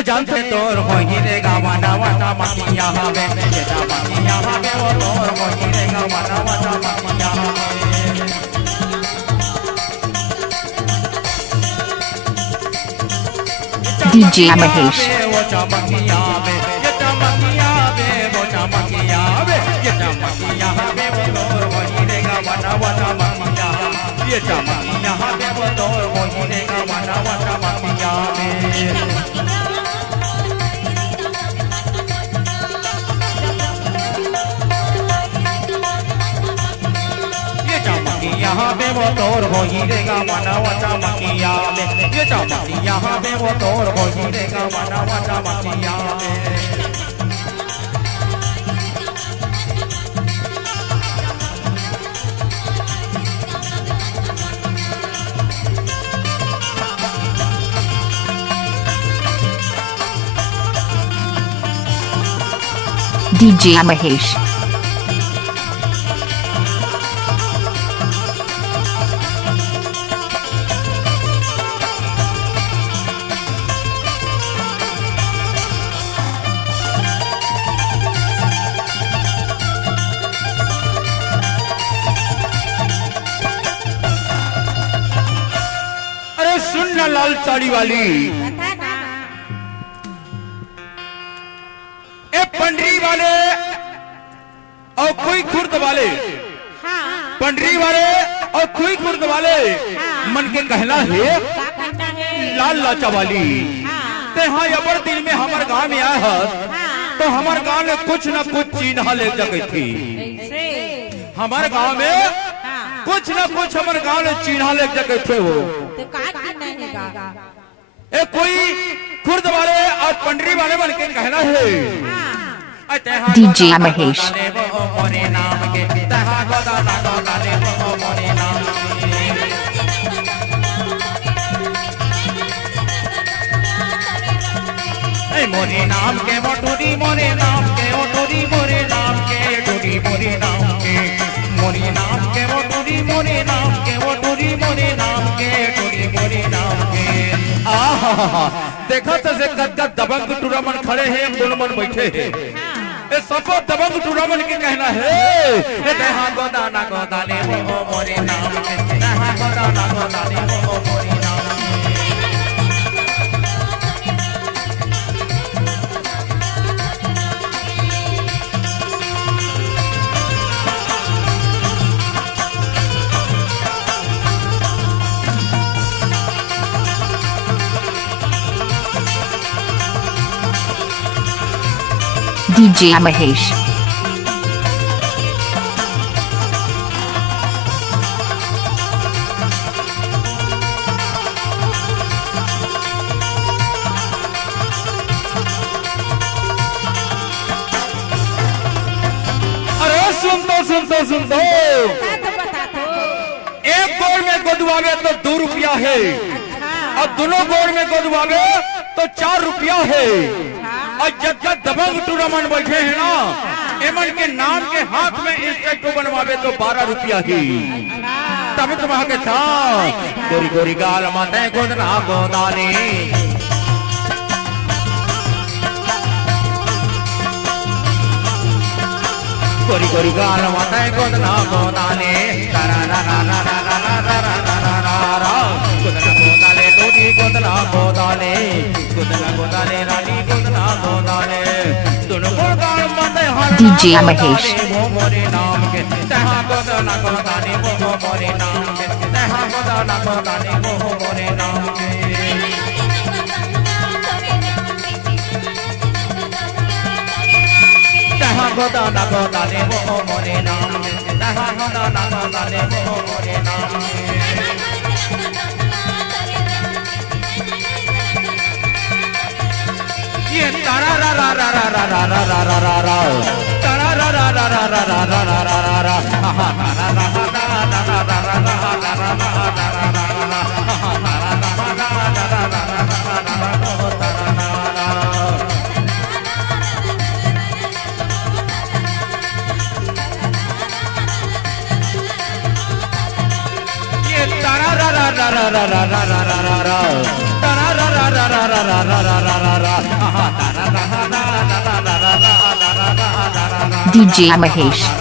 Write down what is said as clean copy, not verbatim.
तो जानते तोर होई रे गावाना वाटा माकिया हवे जेटा माकिया हवे वो तोर होई रे गावाना वाटा माकिया हवे DJ Mahesh वो चमकिया हवे जेटा माकिया हवे वो चमकिया हवे जेटा माकिया हवे वो तोर होई रे गावाना वाटा माकिया ये चमकिया हवे वो तोर होई रे गावाना वाटा माकिया हवे यहाँ पे वो तोर हो ही देगा मना वटा मकिया में ये चमकी यहाँ पे वो तोर हो ही देगा मना वटा मकिया में DJ Mahesh लाल साड़ी वाली ए पंडरी वाले और कोई खुर्द वाले पंडरी वाले और कोई खुर्द वाले मन के कहना है लाल लाचा वाली ते हाँ अबर दिन में हमारे गांव में आया है तो हमारे गांव में कुछ न कुछ चिन्ह ले जगह थी हमारे गांव में कुछ न कुछ हमारे गांव में चिन्ह ले जगह थे वो ए कोई खुर्द वाले और पंडरी वाले बन के कहना है DJ Mahesh मोरे नाम के मोटूरी मोरे नाम के ओटूरी मोरे नाम के टूरी मोरे नाम के मोरे नाम के मोटूरी मोरे नाम के ओटूरी मोरे नाम के टूरी मोरे नाम के आहा देखा तो से कद दबंग टूरामन खड़े हैं गुलमन बैठे हैं ए सबको दबंग टूरामन के कहना है ए दहा गोदाना गोदाने वो मोरे नाम के दहा गोदाना गोदाने वो मोरे नाम DJ Mahesh अरे सुन दो एक गोड़ में गोदवावे तो 2 रुपया है और दोनों गोड़ में गोदवावे तो 4 रुपया है और जब दबंग टूर्नामेंट बैठे हैं ना एमन के नाम के हाथ में इंस्टेक्टो बनवावे तो 12 रुपया ही तभी तुम्हारा के था गोरी गोरी गाल माते गोदना गोदानी गोरी गोरी गाल माते गोदना गोदानी गोदना गोदाने गोदना गोदाने रानी गोदना गोदाने दोनों गोदान माते DJ Mahesh वो मोरे नाम के तहा गोदना गोदाने वो मोरे नाम के तहा गोदना गोदाने वो मोरे नाम के तहा गोदना गोदाने वो मोरे नाम के तहा गोदना गोदाने वो मोरे नाम के ये तारा रा रा रा रा रा रा रा रा रा रा तारा रा रा रा रा रा रा रा रा रा रा रा हा तारा रा रा रा रा रा रा रा रा ये तारा रा रा रा रा रा रा रा रा रा रा तारा रा रा रा रा रा DJ Mahesh.